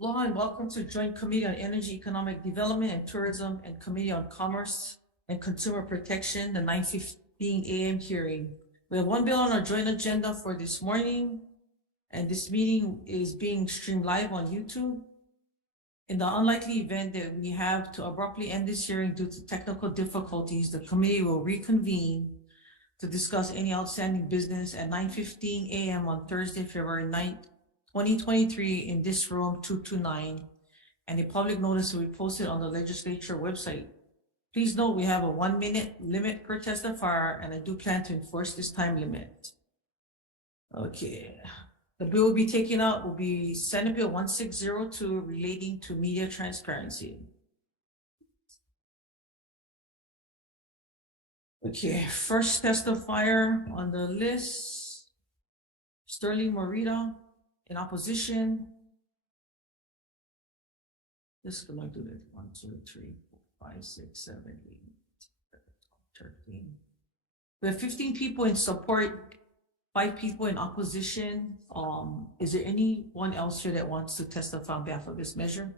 Aloha and welcome to Joint Committee on Energy, Economic Development and Tourism and Committee on Commerce and Consumer Protection, the 9:15 a.m. hearing. We have one bill on our joint agenda for this morning, and this meeting is being streamed live on YouTube. In the unlikely event that we have to abruptly end this hearing due to technical difficulties, the committee will reconvene to discuss any outstanding business at 9:15 a.m. on Thursday, February 9th, 2023 in this room 229, and a public notice will be posted on the legislature website. Please note we have a 1-minute limit per testifier, and I do plan to enforce this time limit. Okay, the bill will be taken out will be Senate Bill 1602 relating to media transparency. Okay, first testifier on the list, Sterling Morita. In opposition, this is going to do it. 1, 2, 3, 4, 5, 6, 7, 8, 13. We have 15 people in support, 5 people in opposition. Is there anyone else here that wants to testify on behalf of this measure?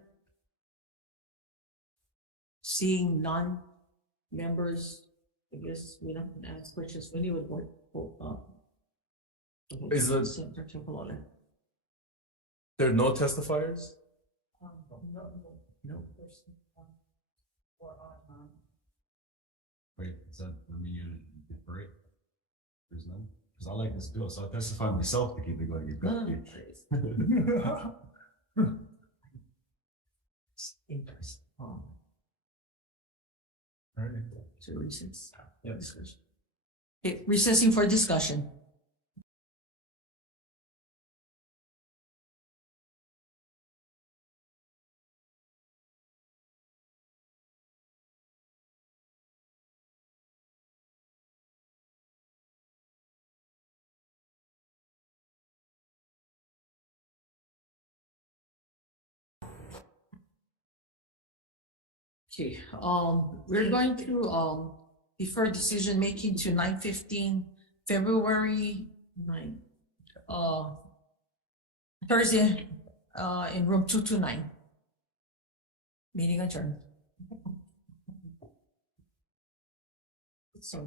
Seeing none, members, I guess we don't ask questions. When you would vote up. Is it? There are no testifiers? No. Wait, is that, I mean, you break? There's none? Because I like this bill, so I testify myself to keep it going. You've got Interest. All right. To recess. Yeah, discussion. Okay, recessing for discussion. Okay, we're going to defer decision making to 9:15 February 9, Thursday, in room 229. Meeting adjourned. Sorry.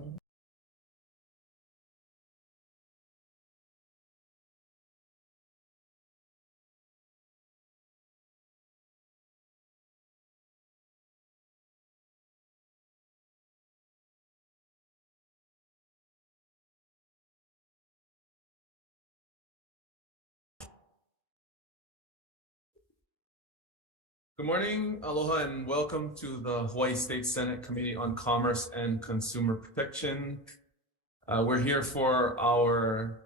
Good morning, aloha, and welcome to the Hawaii State Senate Committee on Commerce and Consumer Protection. We're here for our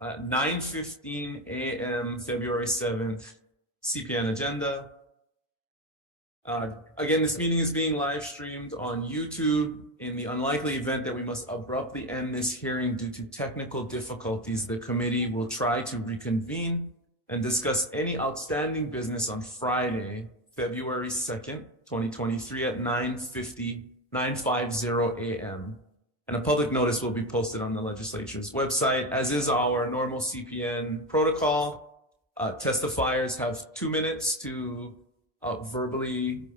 9:15 a.m. February 7th CPN agenda. Again, this meeting is being live streamed on YouTube. In the unlikely event that we must abruptly end this hearing due to technical difficulties, the committee will try to reconvene and discuss any outstanding business on Friday, February 2nd, 2023 at 9:50 a.m. And a public notice will be posted on the legislature's website, as is our normal CPN protocol. Testifiers have 2 minutes to verbally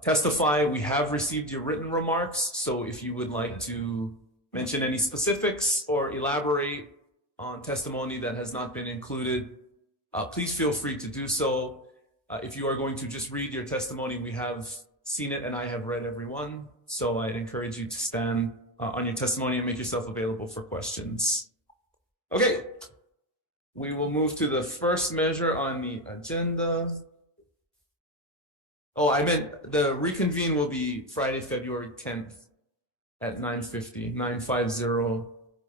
testify. We have received your written remarks, so if you would like to mention any specifics or elaborate on testimony that has not been included, please feel free to do so. If you are going to just read your testimony, we have seen it and I have read every one. So I'd encourage you to stand on your testimony and make yourself available for questions. Okay, we will move to the first measure on the agenda. Oh, I meant the reconvene will be Friday, February 10th at 9:50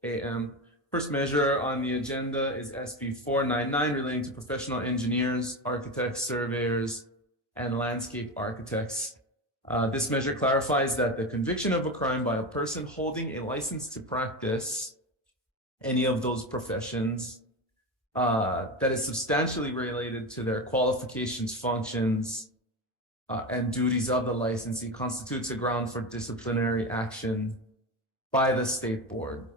a.m. First measure on the agenda is SB 499 relating to professional engineers, architects, surveyors, and landscape architects. This measure clarifies that the conviction of a crime by a person holding a license to practice any of those professions that is substantially related to their qualifications, functions, and duties of the licensee constitutes a ground for disciplinary action by the state board.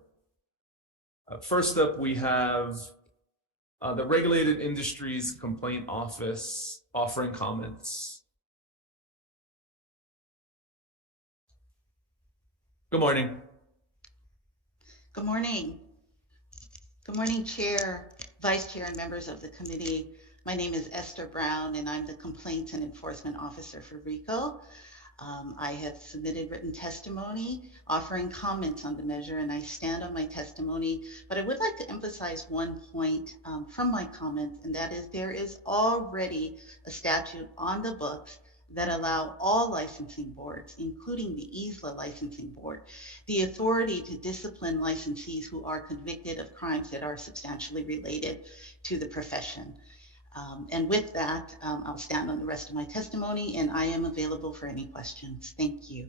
First up, we have The Regulated Industries Complaint Office offering comments. Good morning. Good morning. Good morning, Chair, Vice Chair, and members of the committee. My name is Esther Brown, and I'm the Complaints and Enforcement Officer for RICO. I have submitted written testimony offering comments on the measure, and I stand on my testimony. But I would like to emphasize one point from my comments, and that is there is already a statute on the books that allow all licensing boards, including the EESLA licensing board, the authority to discipline licensees who are convicted of crimes that are substantially related to the profession. And with that, I'll stand on the rest of my testimony, and I am available for any questions. Thank you.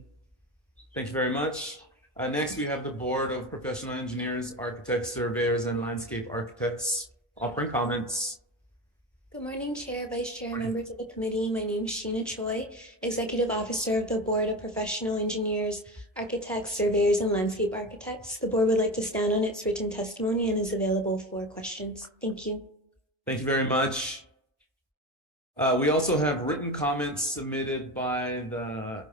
Thank you very much. Next, we have the Board of Professional Engineers, Architects, Surveyors, and Landscape Architects offering comments. Good morning, Chair, Vice Chair, and members of the committee. My name is Sheena Choi, Executive Officer of the Board of Professional Engineers, Architects, Surveyors, and Landscape Architects. The board would like to stand on its written testimony and is available for questions. Thank you. Thank you very much. We also have written comments submitted by the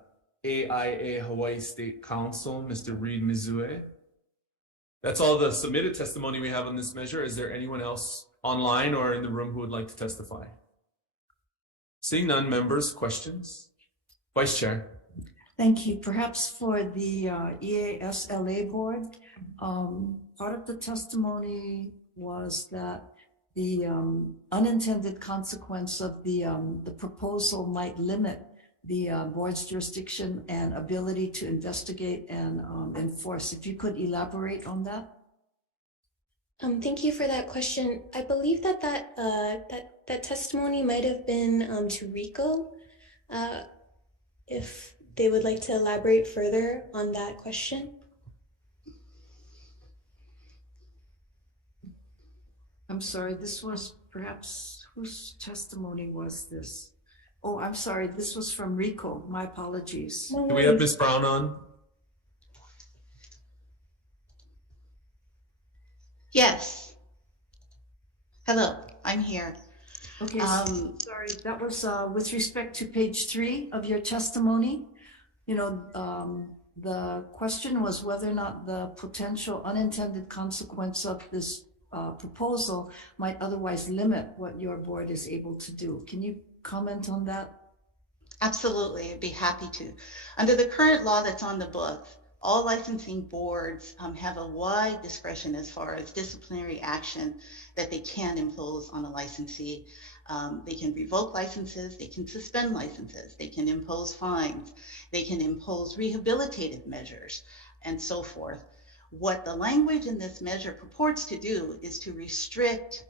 AIA Hawaii State Council, Mr. Reed Mizue. That's all the submitted testimony we have on this measure. Is there anyone else online or in the room who would like to testify? Seeing none, members, questions? Vice Chair. Thank you. Perhaps for the EASLA board, part of the testimony was that the unintended consequence of the proposal might limit the board's jurisdiction and ability to investigate and enforce. If you could elaborate on that. Thank you for that question. I believe that testimony might have been to RICO. If they would like to elaborate further on that question. I'm sorry, this was perhaps, whose testimony was this? Oh, I'm sorry, this was from RICO. My apologies. No Do we have worries. Ms. Brown on? Yes. Hello, I'm here. Okay, sorry, that was with respect to page 3 of your testimony. You know, the question was whether or not the potential unintended consequence of this proposal might otherwise limit what your board is able to do. Can you comment on that? Absolutely, I'd be happy to. Under the current law that's on the books, all licensing boards have a wide discretion as far as disciplinary action that they can impose on a licensee. They can revoke licenses, they can suspend licenses, they can impose fines, they can impose rehabilitative measures, and so forth. What the language in this measure purports to do is to restrict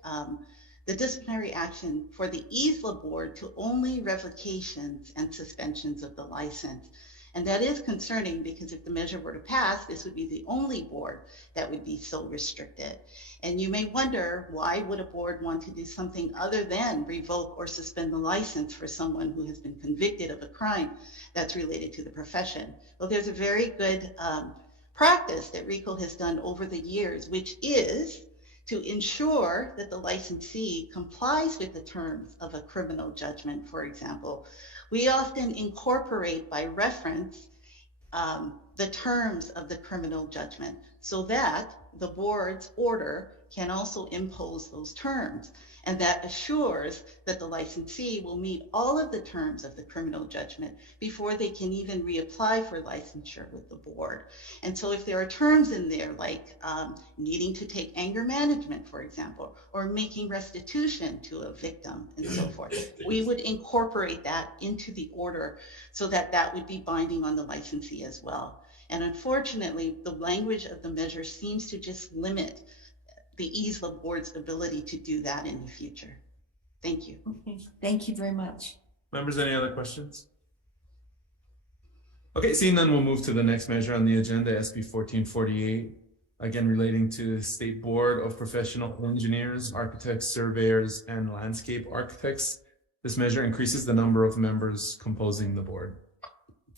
the disciplinary action for the EESLA board to only revocations and suspensions of the license. And that is concerning because if the measure were to pass, this would be the only board that would be so restricted. And you may wonder, why would a board want to do something other than revoke or suspend the license for someone who has been convicted of a crime that's related to the profession? Well, there's a very good practice that RICO has done over the years, which is to ensure that the licensee complies with the terms of a criminal judgment, for example. We often incorporate by reference the terms of the criminal judgment so that the board's order can also impose those terms. And that assures that the licensee will meet all of the terms of the criminal judgment before they can even reapply for licensure with the board. And so if there are terms in there like needing to take anger management, for example, or making restitution to a victim and so forth, we would incorporate that into the order so that that would be binding on the licensee as well. And unfortunately, the language of the measure seems to just limit the EESLA board's ability to do that in the future. Thank you. Okay, thank you very much. Members, any other questions? Okay, seeing none, we'll move to the next measure on the agenda, SB 1448. Again, relating to State Board of Professional Engineers, Architects, Surveyors, and Landscape Architects. This measure increases the number of members composing the board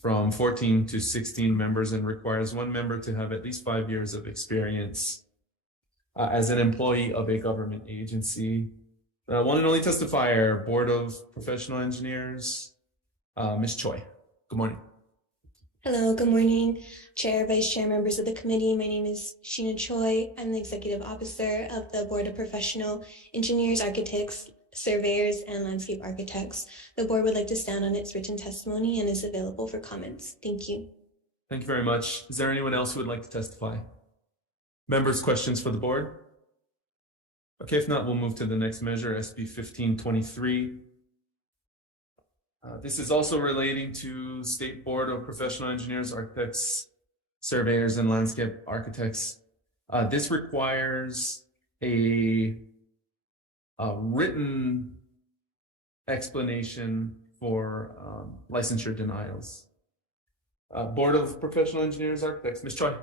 from 14 to 16 members and requires one member to have at least 5 years of experience as an employee of a government agency. One and only testifier, Board of Professional Engineers, Ms. Choi. Good morning. Hello, good morning, Chair, Vice Chair, members of the committee. My name is Sheena Choi. I'm the Executive Officer of the Board of Professional Engineers, Architects, Surveyors, and Landscape Architects. The board would like to stand on its written testimony and is available for comments. Thank you. Thank you very much. Is there anyone else who would like to testify? Members, questions for the board? Okay, if not, we'll move to the next measure, SB 1523. This is also relating to State Board of Professional Engineers, Architects, Surveyors, and Landscape Architects. This requires a written explanation for licensure denials. Board of Professional Engineers, Architects, Ms. Choi.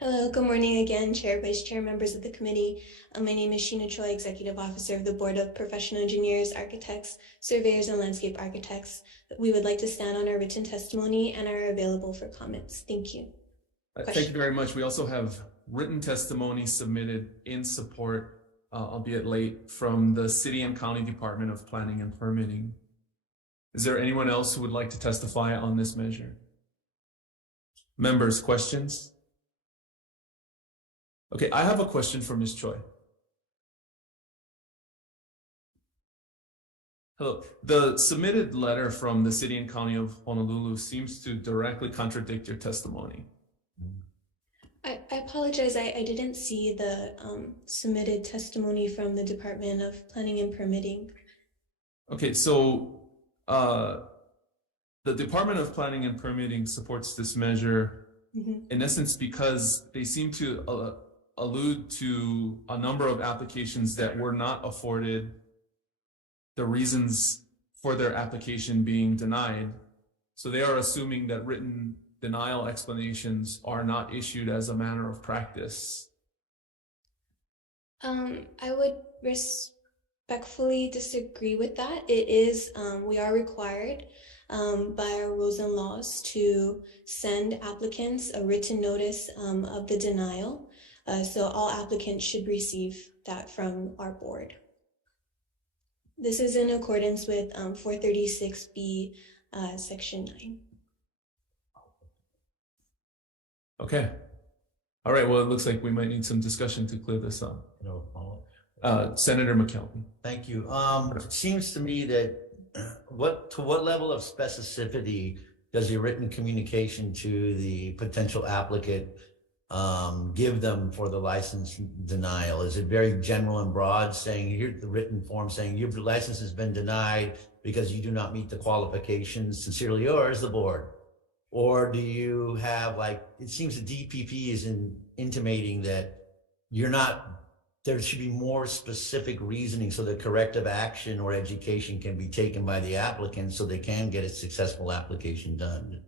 Hello, good morning again, Chair, Vice Chair, members of the committee. My name is Sheena Choi, Executive Officer of the Board of Professional Engineers, Architects, Surveyors, and Landscape Architects. We would like to stand on our written testimony and are available for comments. Thank you. Thank you very much. We also have written testimony submitted in support, albeit late, from the City and County Department of Planning and Permitting. Is there anyone else who would like to testify on this measure? Members, questions? Okay, I have a question for Ms. Choi. Hello. The submitted letter from the City and County of Honolulu seems to directly contradict your testimony. I apologize. I didn't see the submitted testimony from the Department of Planning and Permitting. Okay, so the Department of Planning and Permitting supports this measure in essence because they seem to allude to a number of applications that were not afforded the reasons for their application being denied. So they are assuming that written denial explanations are not issued as a matter of practice. I would respectfully disagree with that. It is, we are required by our rules and laws to send applicants a written notice of the denial. So all applicants should receive that from our board. This is in accordance with 436B, Section 9. Okay. All right. Well, it looks like we might need some discussion to clear this up. Senator McKelvey. Thank you. It seems to me that to what level of specificity does your written communication to the potential applicant give them for the license denial? Is it very general and broad, saying here's the written form saying your license has been denied because you do not meet the qualifications, sincerely yours, the board? Or do you have, like, it seems the DPP is intimating that you're not, there should be more specific reasoning so that corrective action or education can be taken by the applicant so they can get a successful application done?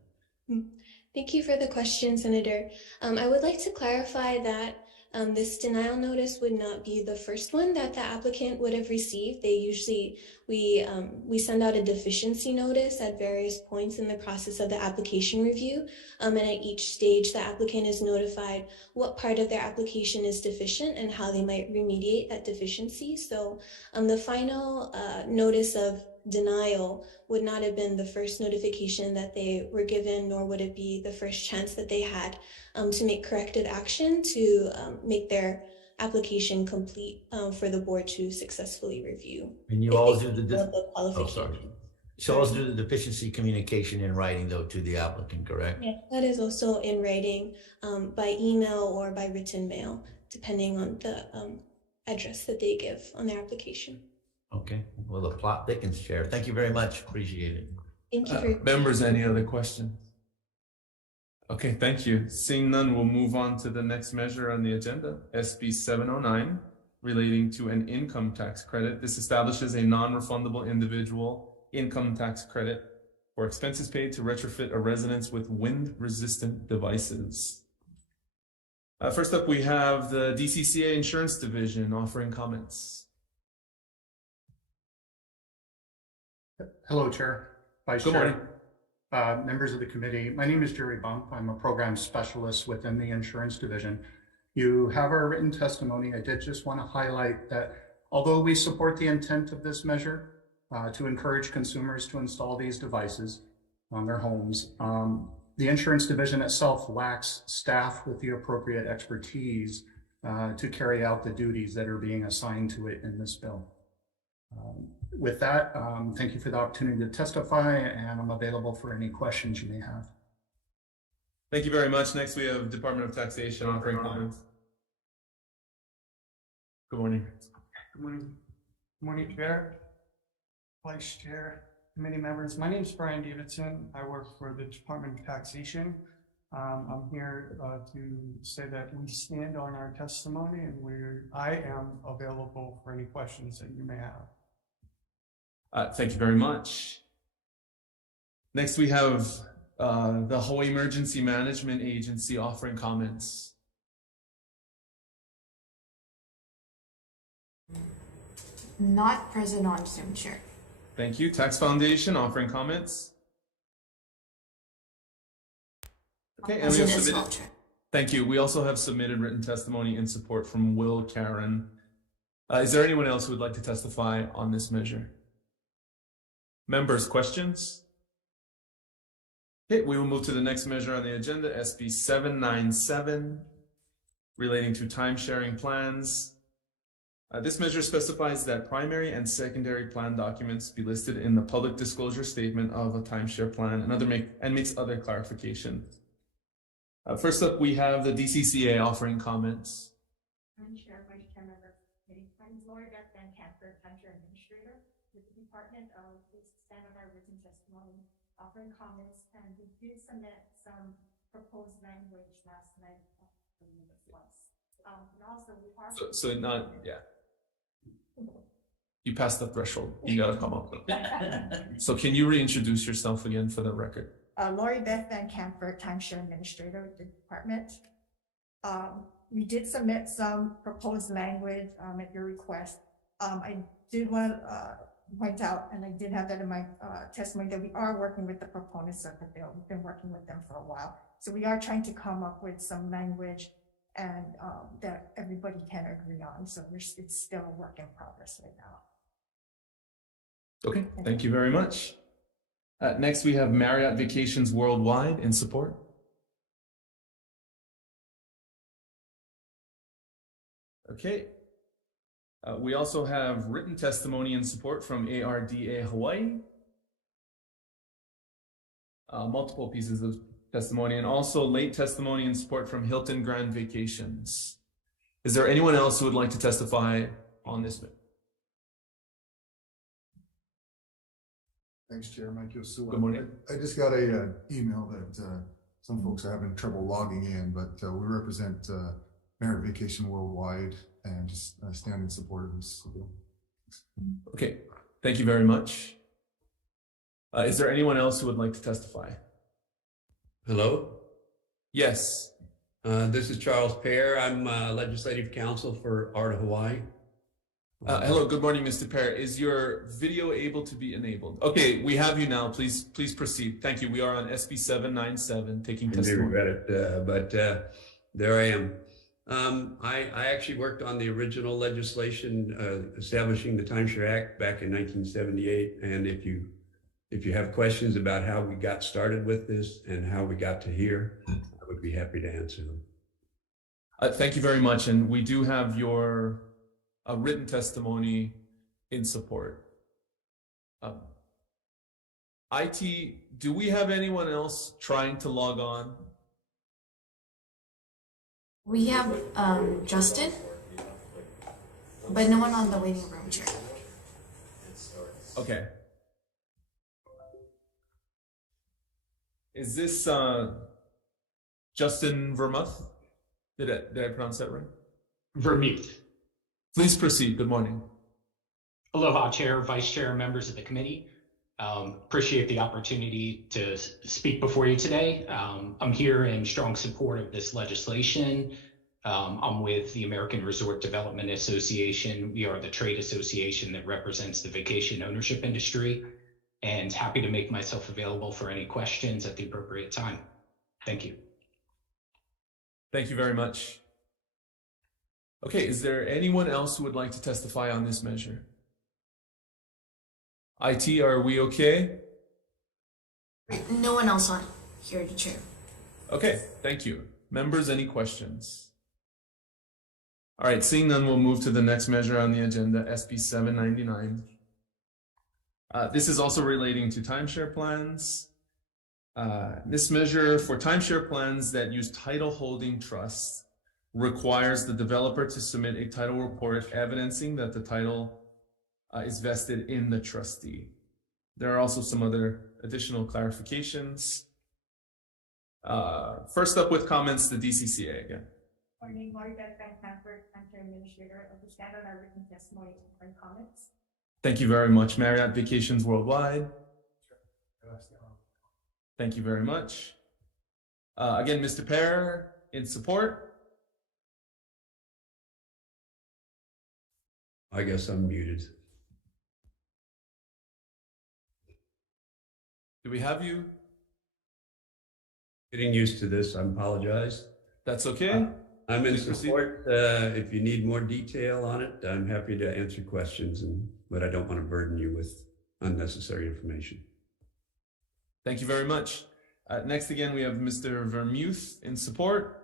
Thank you for the question, Senator. I would like to clarify that this denial notice would not be the first one that the applicant would have received. They usually, we send out a deficiency notice at various points in the process of the application review. And at each stage, the applicant is notified what part of their application is deficient and how they might remediate that deficiency. So the final notice of denial would not have been the first notification that they were given, nor would it be the first chance that they had to make corrective action to make their application complete for the board to successfully review. And you all do the qualification. So also do the deficiency communication in writing, though, to the applicant, correct? Yeah, that is also in writing by email or by written mail, depending on the address that they give on their application. Okay, well, the plot thickens, Chair. Thank you very much. Appreciate it. Thank you for members, any other questions? Okay, thank you. Seeing none, we'll move on to the next measure on the agenda, SB 709, relating to an income tax credit. This establishes a non-refundable individual income tax credit for expenses paid to retrofit a residence with wind-resistant devices. First up, we have the DCCA Insurance Division offering comments. Hello, Chair, Vice Good morning. Chair, members of the committee. My name is Jerry Bump. I'm a program specialist within the Insurance Division. You have our written testimony. I did just want to highlight that although we support the intent of this measure to encourage consumers to install these devices on their homes, the insurance division itself lacks staff with the appropriate expertise to carry out the duties that are being assigned to it in this bill. With that, thank you for the opportunity to testify, and I'm available for any questions you may have. Thank you very much. Next, we have Department of Taxation offering comments. Good morning. Good morning. Good morning, Chair, Vice Chair, committee members. My name is Brian Davidson. I work for the Department of Taxation. I'm here to say that we stand on our testimony, and I am available for any questions that you may have. Thank you very much. Next, we have the Hawaii Emergency Management Agency offering comments. Not present on Zoom, Chair. Thank you. Tax Foundation offering comments. Okay, and we have submitted. Thank you. We also have submitted written testimony in support from Will Karen. Is there anyone else who would like to testify on this measure? Members, questions? Okay, we will move to the next measure on the agenda, SB 797, relating to time-sharing plans. This measure specifies that primary and secondary plan documents be listed in the public disclosure statement of a timeshare plan and makes other clarifications. First up, we have the DCCA offering comments. I'm Chair, Vice Chair, Member. I'm Lori Beth Van Camper, Timeshare Administrator with the Department of Stand on our written testimony, offering comments, and we did submit some proposed language last night. And also we are. So not, yeah. You passed the threshold. You gotta come up. So can you reintroduce yourself again for the record? Lori Beth Van Camper, Timeshare Administrator with the department. We did submit some proposed language at your request. I did want to point out, and I did have that in my testimony, that we are working with the proponents of the bill. We've been working with them for a while. So we are trying to come up with some language and that everybody can agree on. So it's still a work in progress right now. Okay, thank you very much. Next, we have Marriott Vacations Worldwide in support. Okay. We also have written testimony in support from ARDA Hawaii. Multiple pieces of testimony, and also late testimony in support from Hilton Grand Vacations. Is there anyone else who would like to testify on this? Thanks, Chair. Mike Yosua. Good morning. I just got a email that some folks are having trouble logging in, but we represent Marriott Vacation Worldwide and just stand in support of this bill. Okay, thank you very much. Is there anyone else who would like to testify? Hello? Yes. This is Charles Pear. I'm Legislative Counsel for ARDA Hawaii. Hello, good morning, Mr. Pear. Is your video able to be enabled? Okay, we have you now. Please proceed. Thank you. We are on SB 797, taking testimony. I never read it, but there I am. I actually worked on the original legislation establishing the Timeshare Act back in 1978. And if you have questions about how we got started with this and how we got to here, I would be happy to answer them. Thank you very much. And we do have your written testimony in support. IT, do we have anyone else trying to log on? We have Justin, but no one on the waiting room, Chair. Okay. Is this Justin Vermuth? Did I pronounce that right? Vermuth. Please proceed. Good morning. Aloha, Chair, Vice Chair, members of the committee. Appreciate the opportunity to speak before you today. I'm here in strong support of this legislation. I'm with the American Resort Development Association. We are the trade association that represents the vacation ownership industry, and happy to make myself available for any questions at the appropriate time. Thank you. Thank you very much. Okay, is there anyone else who would like to testify on this measure? IT, are we okay? No one else on here to chair. Okay, thank you. Members, any questions? All right, seeing none, we'll move to the next measure on the agenda, SB 799. This is also relating to timeshare plans. This measure for timeshare plans that use title holding trusts requires the developer to submit a title report evidencing that the title is vested in the trustee. There are also some other additional clarifications. First up with comments, the DCCA again. Morning, Margaret Van Camper, Timeshare Administrator. I'll be standing on our written testimony and comments. Thank you very much. Marriott Vacations Worldwide. Thank you very much. Again, Mr. Pear in support. I guess I'm muted. Do we have you? Getting used to this, I apologize. That's okay. I'm in support. If you need more detail on it, I'm happy to answer questions, but I don't want to burden you with unnecessary information. Thank you very much. Next, again, we have Mr. Vermuth in support.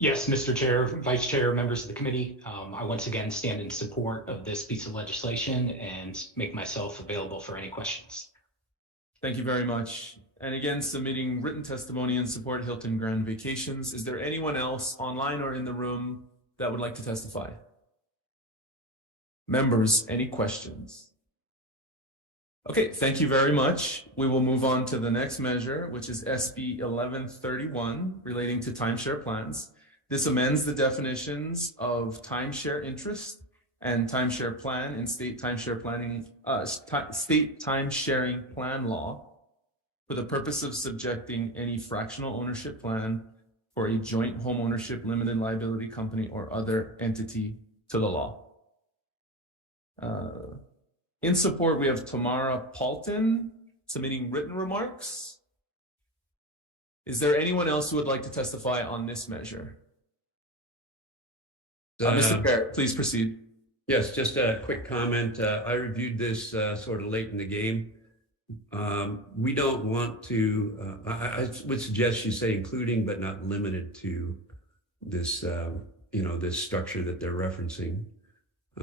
Yes, Mr. Chair, Vice Chair, members of the committee, I once again stand in support of this piece of legislation and make myself available for any questions. Thank you very much. And again, submitting written testimony in support, Hilton Grand Vacations. Is there anyone else online or in the room that would like to testify? Members, any questions? Okay, thank you very much. We will move on to the next measure, which is SB 1131, relating to timeshare plans. This amends the definitions of timeshare interest and timeshare plan in state timeshare planning, state timesharing plan law for the purpose of subjecting any fractional ownership plan for a joint home ownership limited liability company or other entity to the law. In support, we have Tamara Paulton submitting written remarks. Is there anyone else who would like to testify on this measure? Mr. Barrett, please proceed. Yes, just a quick comment. I reviewed this sort of late in the game. We don't want to, I would suggest you say including but not limited to this, this structure that they're referencing,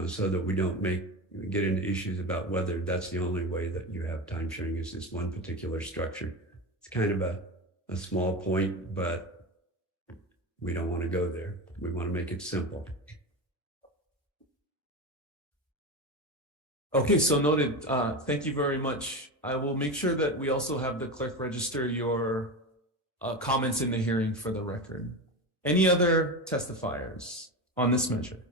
so that we don't get into issues about whether that's the only way that you have time sharing is this one particular structure. It's kind of a small point, but we don't want to go there. We want to make it simple. Okay, so noted. Thank you very much. I will make sure that we also have the clerk register your comments in the hearing for the record. Any other testifiers on this measure?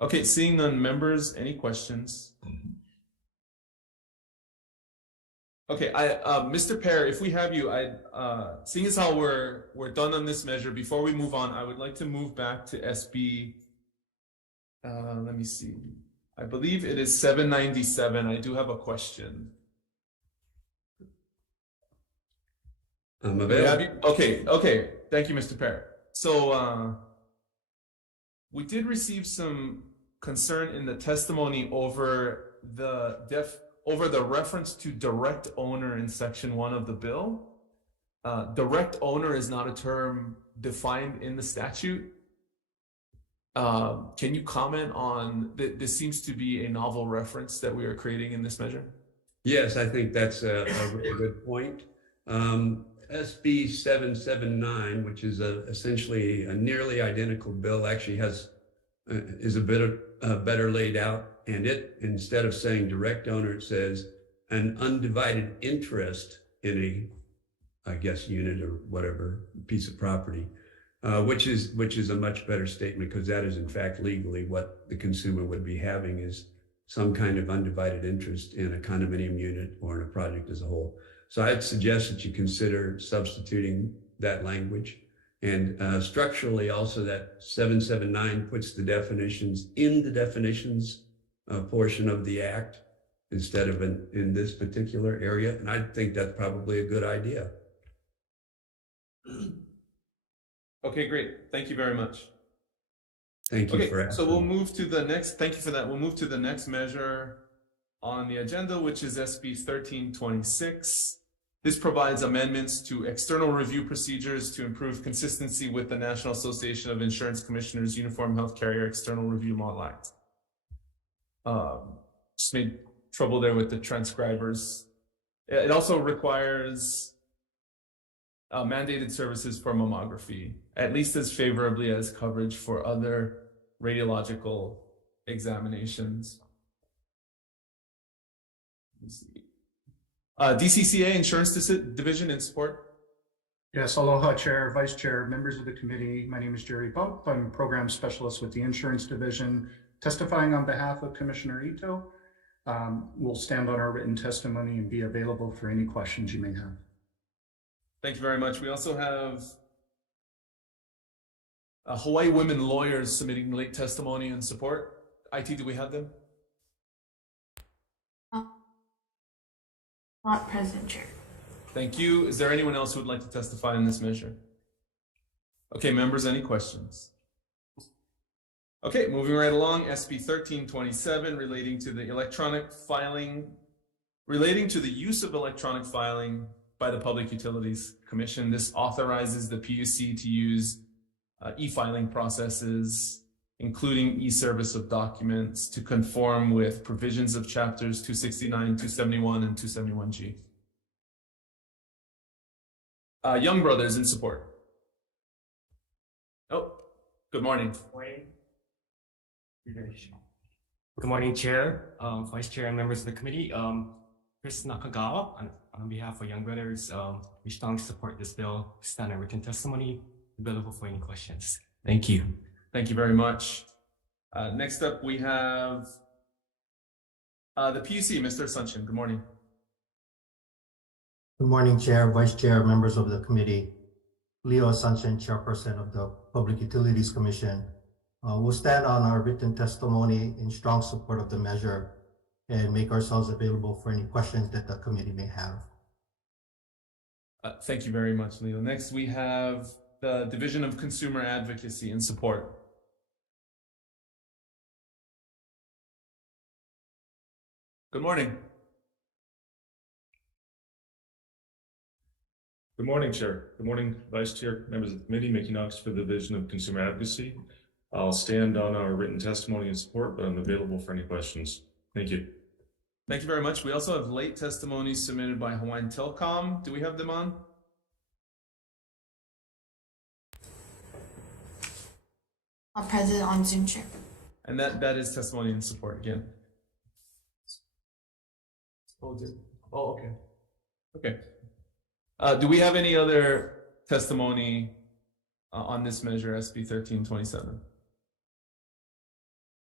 Okay, seeing none, members, any questions? Okay, Mr. Pear, if we have you, seeing as how we're done on this measure, before we move on, I would like to move back to SB. Let me see. I believe it is 797. I do have a question. I'm available. Okay. Thank you, Mr. Pear. So we did receive some concern in the testimony over the reference to direct owner in section 1 of the bill. Direct owner is not a term defined in the statute. Can you comment on this? Seems to be a novel reference that we are creating in this measure. Yes, I think that's a really good point. SB 779, which is essentially a nearly identical bill, actually is a bit better laid out. And it, instead of saying direct owner, it says an undivided interest in a, I guess, unit or whatever piece of property, which is a much better statement, because that is in fact legally what the consumer would be having, is some kind of undivided interest in a condominium unit or in a project as a whole. So I'd suggest that you consider substituting that language. And structurally also, that 779 puts the definitions in the definitions portion of the act, instead of in this particular area. And I think that's probably a good idea. Okay, great. Thank you very much. Thank you Okay, for asking. so we'll move to the next, thank you for that. We'll move to the next measure on the agenda, which is SB 1326. This provides amendments to external review procedures to improve consistency with the National Association of Insurance Commissioners Uniform Health Carrier External Review Model Act. Just made trouble there with the transcribers. It also requires mandated services for mammography, at least as favorably as coverage for other radiological examinations. DCCA Insurance Division in support. Yes, aloha, Chair, Vice Chair, members of the committee. My name is Jerry Pope. I'm a program specialist with the Insurance Division, testifying on behalf of Commissioner Ito. We'll stand on our written testimony and be available for any questions you may have. Thank you very much. We also have Hawaii women lawyers submitting late testimony in support. IT, do we have them? Not present, Chair. Thank you. Is there anyone else who would like to testify in this measure? Okay, members, any questions? Okay, moving right along, SB 1327 relating to the use of electronic filing by the Public Utilities Commission. This authorizes the PUC to use e-filing processes, including e-service of documents, to conform with provisions of chapters 269, 271, and 271G. Young Brothers in support. Oh, good morning. Good morning, Chair, Vice Chair, and members of the committee. Chris Nakagawa, on behalf of Young Brothers, we strongly support this bill. Stand on written testimony, available for any questions. Thank you. Thank you very much. Next up, we have the PUC, Mr. Asuncion. Good morning. Good morning, Chair, Vice Chair, members of the committee. Leo Asuncion, Chairperson of the Public Utilities Commission. We'll stand on our written testimony in strong support of the measure and make ourselves available for any questions that the committee may have. Thank you very much, Leo. Next, we have the Division of Consumer Advocacy in support. Good morning. Good morning, Chair. Good morning, Vice Chair, members of the committee. Mickey Knox for the Division of Consumer Advocacy. I'll stand on our written testimony in support, but I'm available for any questions. Thank you. Thank you very much. We also have late testimonies submitted by Hawaiian Telcom. Do we have them on? I'm present on Zoom, Chair. And that is testimony in support again. Oh, okay. Okay. Do we have any other testimony on this measure, SB 1327?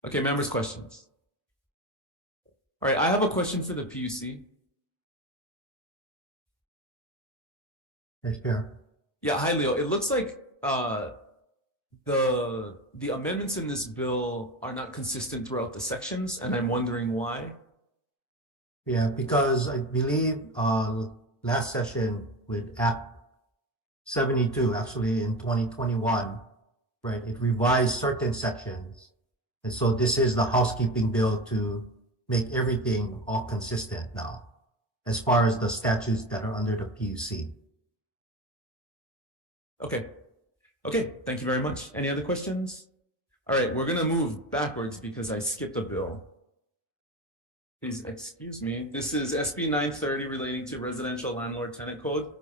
Okay, members' questions. All right, I have a question for the PUC. Yes, Chair. Yeah, hi, Leo. It looks like the amendments in this bill are not consistent throughout the sections, and I'm wondering why. Yeah, because I believe last session with Act 72, actually in 2021, right, it revised certain sections. And so this is the housekeeping bill to make everything all consistent now, as far as the statutes that are under the PUC. Okay. Okay, thank you very much. Any other questions? All right, we're gonna move backwards because I skipped a bill. Please excuse me. This is SB 930 relating to residential landlord-tenant code.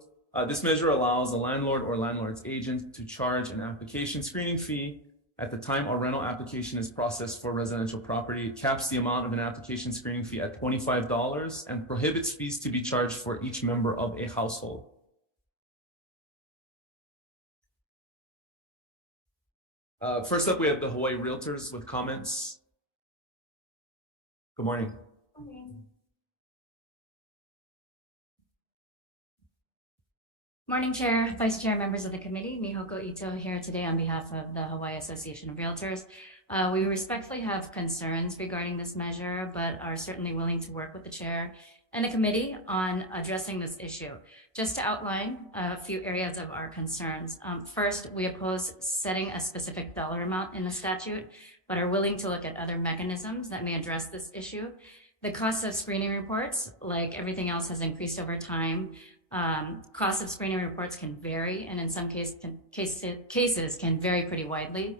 This measure allows a landlord or landlord's agent to charge an application screening fee at the time a rental application is processed for residential property. It caps the amount of an application screening fee at $25 and prohibits fees to be charged for each member of a household. First up, we have the Hawaii Realtors with comments. Good morning. Morning, Chair, Vice Chair, members of the committee. Mihoko Ito here today on behalf of the Hawaii Association of Realtors. We respectfully have concerns regarding this measure, but are certainly willing to work with the chair and the committee on addressing this issue. Just to outline a few areas of our concerns. First, we oppose setting a specific dollar amount in the statute, but are willing to look at other mechanisms that may address this issue. The cost of screening reports, like everything else, has increased over time. Costs of screening reports can vary, and in some cases can vary pretty widely.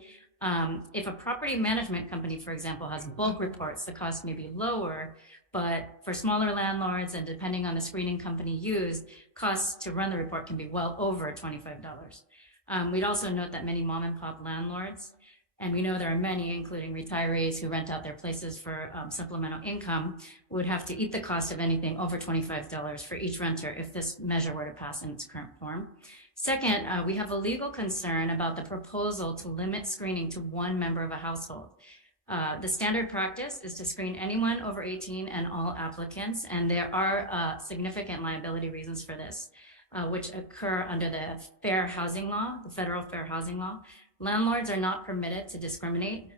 If a property management company, for example, has bulk reports, the cost may be lower, but for smaller landlords and depending on the screening company used, costs to run the report can be well over $25. We'd also note that many mom and pop landlords, and we know there are many, including retirees who rent out their places for supplemental income, would have to eat the cost of anything over $25 for each renter if this measure were to pass in its current form. Second, we have a legal concern about the proposal to limit screening to one member of a household. The standard practice is to screen anyone over 18 and all applicants, and there are significant liability reasons for this, which occur under the Fair Housing Law, the Federal Fair Housing Law. Landlords are not permitted to discriminate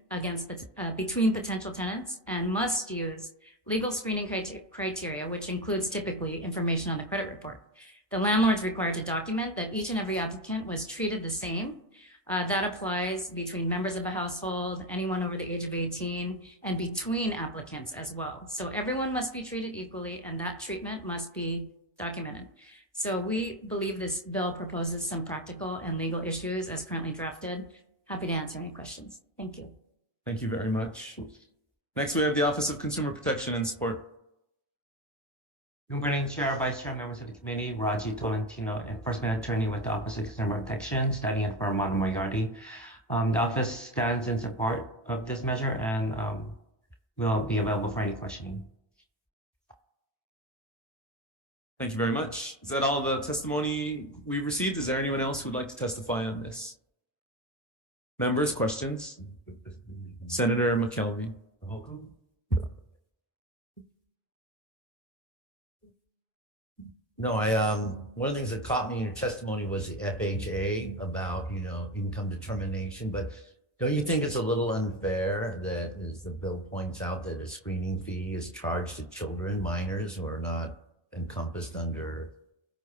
between potential tenants and must use legal screening criteria, which includes typically information on the credit report. The landlord's required to document that each and every applicant was treated the same. That applies between members of a household, anyone over the age of 18, and between applicants as well. So everyone must be treated equally, and that treatment must be documented. So we believe this bill proposes some practical and legal issues as currently drafted. Happy to answer any questions. Thank you. Thank you very much. Next, we have the Office of Consumer Protection and Support. Good morning, Chair, Vice Chair, members of the committee. Raji Tolentino, enforcement attorney with the Office of Consumer Protection, standing in for Armando Moriarty. The office stands in support of this measure and will be available for any questioning. Thank you very much. Is that all the testimony we received? Is there anyone else who would like to testify on this? Members, questions? Senator McKelvey. No, one of the things that caught me in your testimony was the FHA about, income determination, but don't you think it's a little unfair that, as the bill points out, that a screening fee is charged to children, minors who are not encompassed under,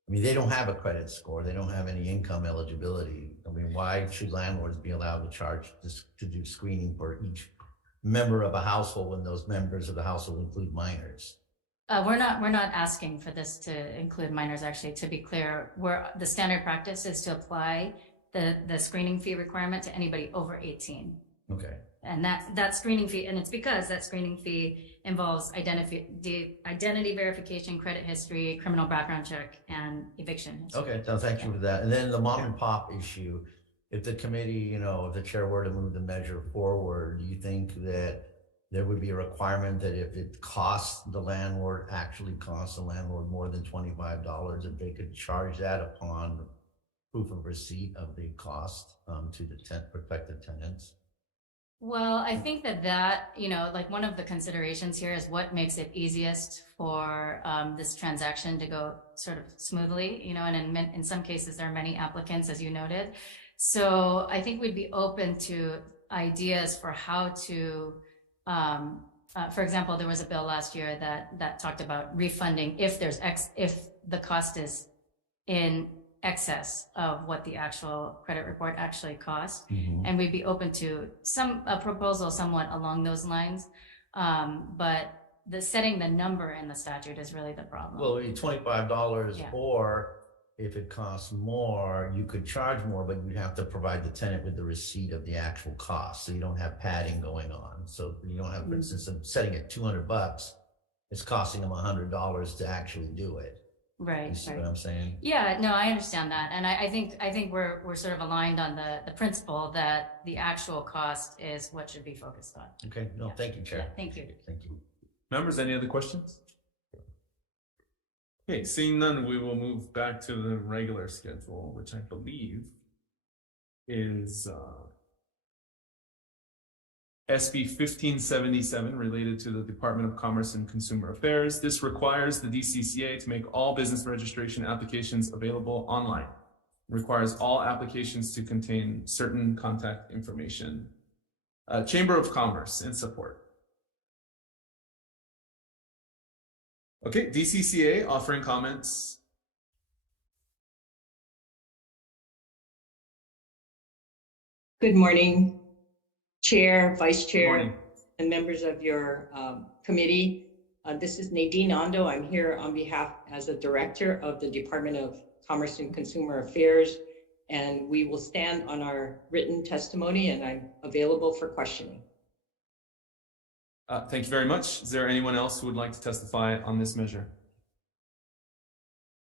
they don't have a credit score, they don't have any income eligibility. Why should landlords be allowed to charge to do screening for each member of a household when those members of the household include minors? We're not asking for this to include minors, actually. To be clear, the standard practice is to apply the screening fee requirement to anybody over 18. Okay. And that screening fee, and it's because that screening fee involves identity verification, credit history, criminal background check, and eviction history. Okay, so thank you for that. And then the mom and pop issue, if the committee, if the chair were to move the measure forward, do you think that there would be a requirement that if it actually costs the landlord more than $25, that they could charge that upon proof of receipt of the cost to the prospective tenants? Well, I think that one of the considerations here is what makes it easiest for this transaction to go sort of smoothly, and in some cases there are many applicants, as you noted. So I think we'd be open to ideas for how to, for example, there was a bill last year that talked about refunding if the cost is in excess of what the actual credit report actually cost. Mm-hmm. And we'd be open to a proposal somewhat along those lines. But setting the number in the statute is really the problem. Well, it'd be $25, or if it costs more, you could charge more, but you'd have to provide the tenant with the receipt of the actual cost. So you don't have padding going on. So you don't have, for instance, setting it $200, it's costing them $100 to actually do it. Right. You see what I'm saying? Yeah, no, I understand that. And I think we're sort of aligned on the principle that the actual cost is what should be focused on. Okay. No, thank you, Chair. Yeah, thank you. Thank you. Members, any other questions? Okay, seeing none, we will move back to the regular schedule, which I believe is SB 1577, related to the Department of Commerce and Consumer Affairs. This requires the DCCA to make all business registration applications available online. It requires all applications to contain certain contact information. Chamber of Commerce in support. Okay, DCCA offering comments. Good morning, Chair, Vice Chair, morning. and members of your committee. This is Nadine Ondo. I'm here on behalf as a director of the Department of Commerce and Consumer Affairs, and we will stand on our written testimony, and I'm available for questioning. Thank you very much. Is there anyone else who would like to testify on this measure?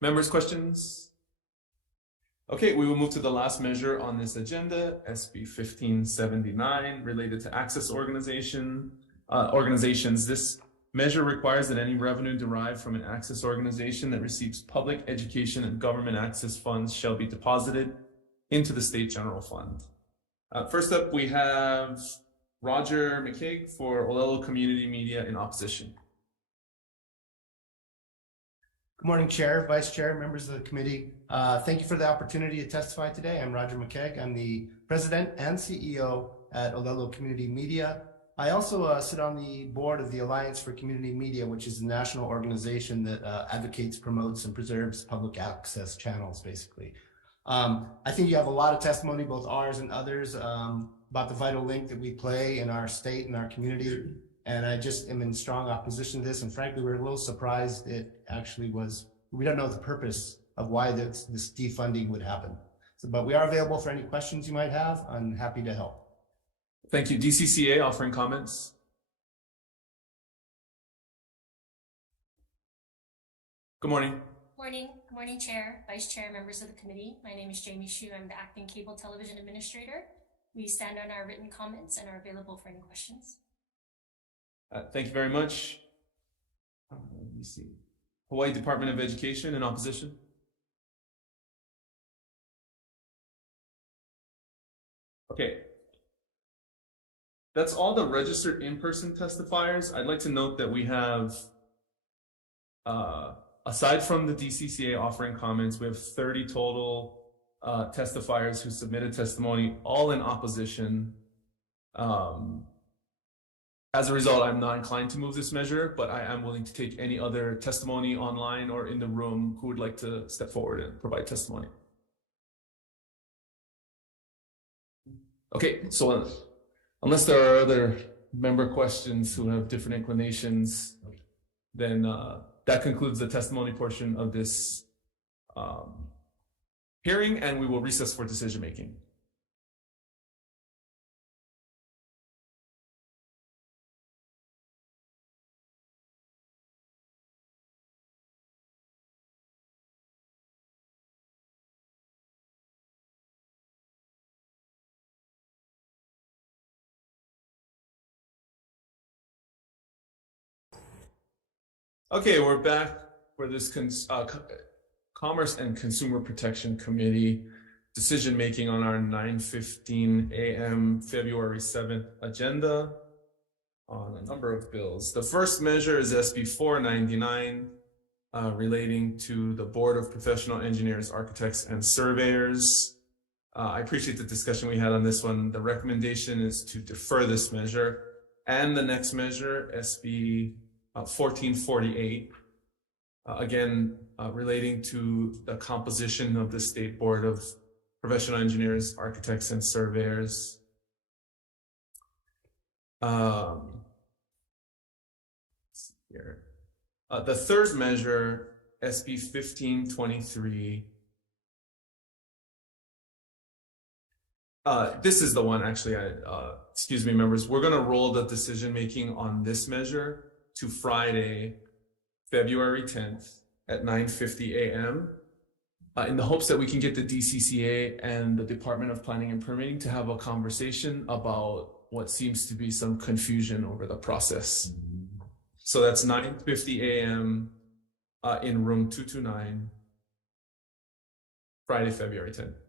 Members, questions? Okay, we will move to the last measure on this agenda, SB 1579, related to access organizations. This measure requires that any revenue derived from an access organization that receives public education and government access funds shall be deposited into the state general fund. First up, we have Roger McKeag for Olelo Community Media in opposition. Good morning, Chair, Vice Chair, members of the committee. Thank you for the opportunity to testify today. I'm Roger McKeag. I'm the President and CEO at Olelo Community Media. I also sit on the board of the Alliance for Community Media, which is a national organization that advocates, promotes, and preserves public access channels, basically. I think you have a lot of testimony, both ours and others, about the vital link that we play in our state and our community. And I just am in strong opposition to this. And frankly, we're a little surprised it actually was, we don't know the purpose of why this defunding would happen. So, but we are available for any questions you might have. I'm happy to help. Thank you. DCCA offering comments. Good morning. Morning. Good morning, Chair, Vice Chair, members of the committee. My name is Jamie Hsu. I'm the Acting Cable Television Administrator. We stand on our written comments and are available for any questions. Thank you very much. Let me see. Hawaii Department of Education in opposition. Okay. That's all the registered in-person testifiers. I'd like to note that we have, aside from the DCCA offering comments, we have 30 total testifiers who submitted testimony, all in opposition. As a result, I'm not inclined to move this measure, but I am willing to take any other testimony online or in the room who would like to step forward and provide testimony. Okay, so unless there are other member questions who have different inclinations, then that concludes the testimony portion of this hearing, and we will recess for decision making. Okay, we're back for this Commerce and Consumer Protection Committee decision making on our 9:15 a.m. February 7th agenda on a number of bills. The first measure is SB 499 relating to the Board of Professional Engineers, Architects, and Surveyors. I appreciate the discussion we had on this one. The recommendation is to defer this measure and the next measure, SB 1448, again, relating to the composition of the State Board of Professional Engineers, Architects, and Surveyors. Here. The third measure, SB 1523, this is the one, actually, excuse me, members, we're going to roll the decision making on this measure to Friday, February 10th at 9:50 a.m. In the hopes that we can get the DCCA and the Department of Planning and Permitting to have a conversation about what seems to be some confusion over the process. So that's 9:50 a.m. In room 229, Friday, February 10th.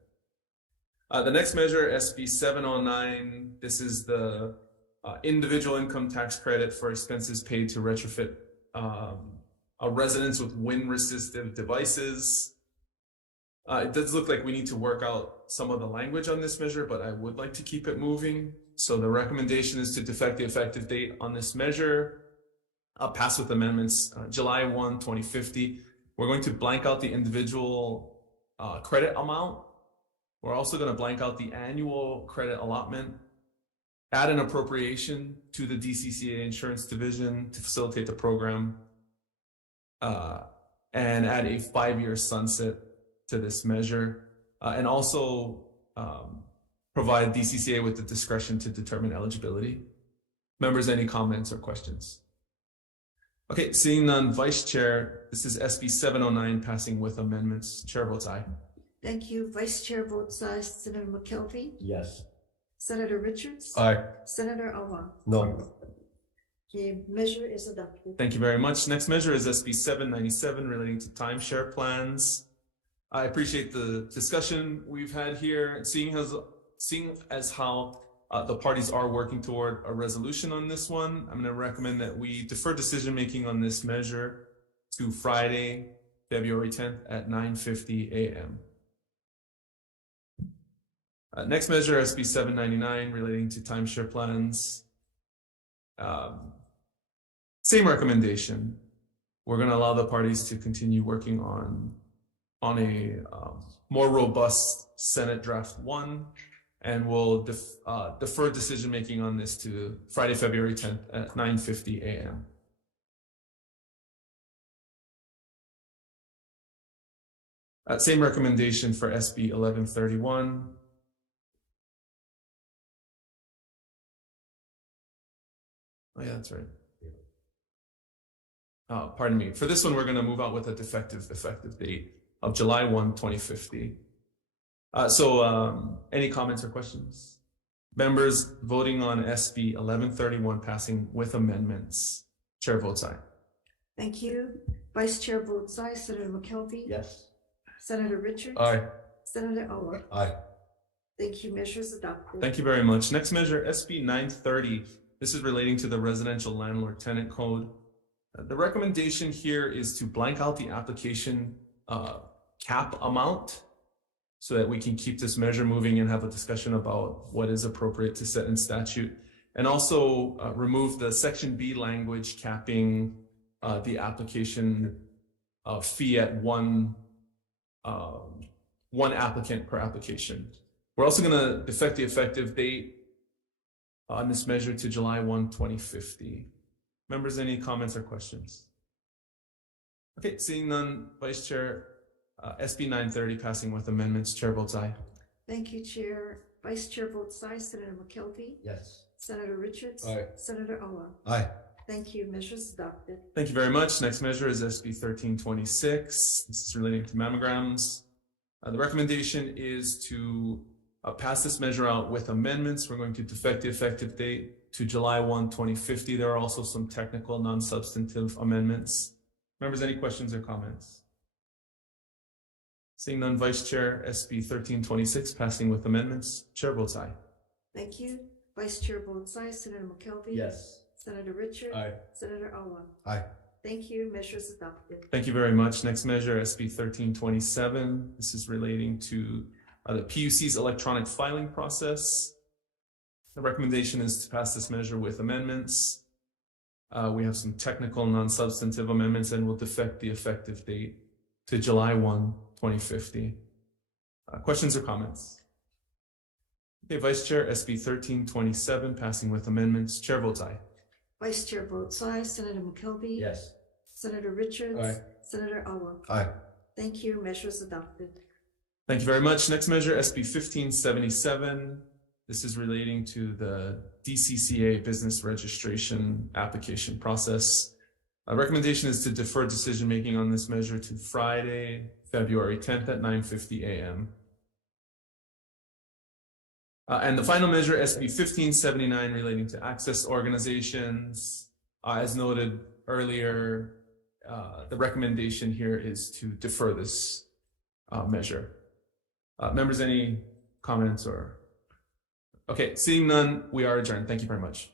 The next measure, SB 709, this is the individual income tax credit for expenses paid to retrofit a residence with wind-resistive devices. It does look like we need to work out some of the language on this measure, but I would like to keep it moving. So the recommendation is to defect the effective date on this measure, pass with amendments, July 1, 2050. We're going to blank out the individual credit amount. We're also going to blank out the annual credit allotment, add an appropriation to the DCCA Insurance Division to facilitate the program, and add a 5-year sunset to this measure, and also provide DCCA with the discretion to determine eligibility. Members, any comments or questions? Okay, seeing none, Vice Chair, this is SB 709 passing with amendments. Chair votes aye. Thank you. Vice Chair votes aye. Senator McKelvey? Yes. Senator Richards? Aye. Senator Awa? No. Okay, measure is adopted. Thank you very much. Next measure is SB 797 relating to timeshare plans. I appreciate the discussion we've had here, seeing as how the parties are working toward a resolution on this one. I'm going to recommend that we defer decision-making on this measure to Friday, February 10th at 9:50 a.m. Next measure, SB 799 relating to timeshare plans. Same recommendation. We're going to allow the parties to continue working on a more robust Senate Draft 1, and we'll defer decision-making on this to Friday, February 10th at 9:50 a.m. Same recommendation for SB 1131. Oh yeah, that's right. Pardon me. For this one, we're going to move out with a defective effective date of July 1, 2050. Any comments or questions? Members voting on SB 1131 passing with amendments. Chair votes aye. Thank you. Vice Chair votes aye. Senator McKelvey? Yes. Senator Richards? Aye. Senator Awa? Aye. Thank you. Measure is adopted. Thank you very much. Next measure, SB 930. This is relating to the Residential Landlord Tenant Code. The recommendation here is to blank out the application cap amount so that we can keep this measure moving and have a discussion about what is appropriate to set in statute. And also remove the Section B language capping the application fee at one applicant per application. We're also going to defect the effective date on this measure to July 1, 2050. Members, any comments or questions? Okay, seeing none, Vice Chair, SB 930 passing with amendments. Chair votes aye. Thank you, Chair. Vice Chair votes aye. Senator McKelvey? Yes. Senator Richards? Aye. Senator Awa? Aye. Thank you. Measure is adopted. Thank you very much. Next measure is SB 1326. This is relating to mammograms. The recommendation is to pass this measure out with amendments. We're going to defect the effective date to July 1, 2050. There are also some technical, non-substantive amendments. Members, any questions or comments? Seeing none, Vice Chair, SB 1326 passing with amendments. Chair votes aye. Thank you. Vice Chair votes aye. Senator McKelvey? Yes. Senator Richards? Aye. Senator Awa? Aye. Thank you. Measure is adopted. Thank you very much. Next measure, SB 1327. This is relating to the PUC's electronic filing process. The recommendation is to pass this measure with amendments. We have some technical, non-substantive amendments, and we'll defect the effective date to July 1, 2050. Questions or comments? Okay, Vice Chair, SB 1327 passing with amendments. Chair votes aye. Vice Chair votes aye. Senator McKelvey? Yes. Senator Richards? Aye. Senator Awa? Aye. Thank you. Measure is adopted. Thank you very much. Next measure, SB 1577. This is relating to the DCCA business registration application process. A recommendation is to defer decision-making on this measure to Friday, February 10th at 9:50 a.m. And the final measure, SB 1579, relating to access organizations. As noted earlier, the recommendation here is to defer this measure. Members, any comments or? Okay, seeing none, we are adjourned. Thank you very much.